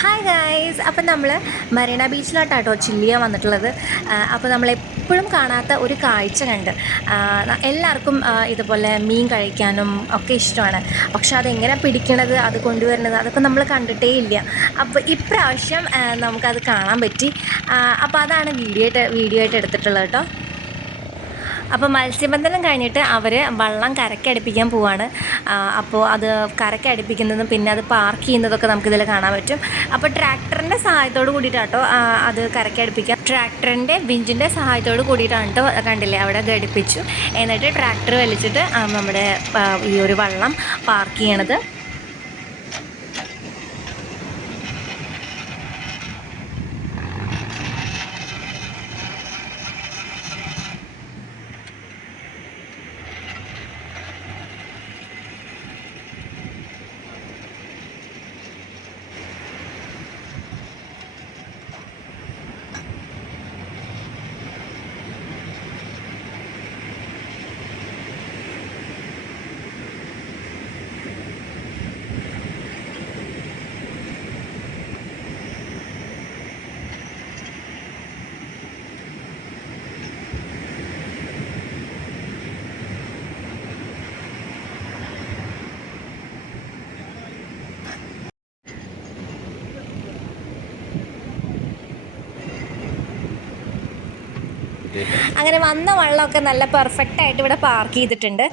Hi guys അപ്പം നമ്മൾ മറീന ബീച്ചിലോട്ടാട്ടോ കേട്ടോ ചില്ലിയ വന്നിട്ടുള്ളത് അപ്പോൾ നമ്മൾ എപ്പോഴും കാണാത്ത ഒരു കാഴ്ച കണ്ട്. എല്ലാവർക്കും ഇതുപോലെ മീൻ കഴിക്കാനും ഒക്കെ ഇഷ്ടമാണ്. പക്ഷെ അതെങ്ങനെ പിടിക്കണത് അത് കൊണ്ടുവരുന്നത് അതൊക്കെ നമ്മൾ കണ്ടിട്ടേ ഇല്ല. അപ്പോൾ ഇപ്രാവശ്യം നമുക്കത് കാണാൻ പറ്റി. അപ്പോൾ അതാണ് വീഡിയോ ആയിട്ട് വീഡിയോ ആയിട്ട് എടുത്തിട്ടുള്ളത് കേട്ടോ. അപ്പോൾ മത്സ്യബന്ധനം കഴിഞ്ഞിട്ട് അവർ വള്ളം കരക്കടുപ്പിക്കാൻ പോവാണ്. അപ്പോൾ അത് കരക്കടുപ്പിക്കുന്നതും പിന്നെ അത് പാർക്ക് ചെയ്യുന്നതൊക്കെ നമുക്കിതിൽ കാണാൻ പറ്റും. അപ്പോൾ ട്രാക്ടറിന്റെ സഹായത്തോട് കൂടിയിട്ടാട്ടോ അത് കരക്കടുപ്പിക്കാം ട്രാക്ടറിന്റെ വിഞ്ചിന്റെ സഹായത്തോട് കൂടിയിട്ടാണ് കേട്ടോ കണ്ടില്ലേ അവിടെ ഘടിപ്പിച്ചു. എന്നിട്ട് ട്രാക്ടർ വലിച്ചിട്ട് നമ്മുടെ ഈ ഒരു വള്ളം പാർക്ക് ചെയ്യണത്. അങ്ങനെ വന്ന വള്ളമൊക്കെ നല്ല പെർഫെക്റ്റ് ആയിട്ട് ഇവിടെ പാർക്ക് ചെയ്തിട്ടുണ്ട്.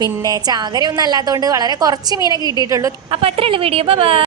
പിന്നെ ചാകരയൊന്നും അല്ലാത്തതുകൊണ്ട് വളരെ കുറച്ച് മീനെ കിട്ടിയിട്ടുള്ളൂ. അപ്പോൾ അത്രയുള്ള വീഡിയോ ബൈ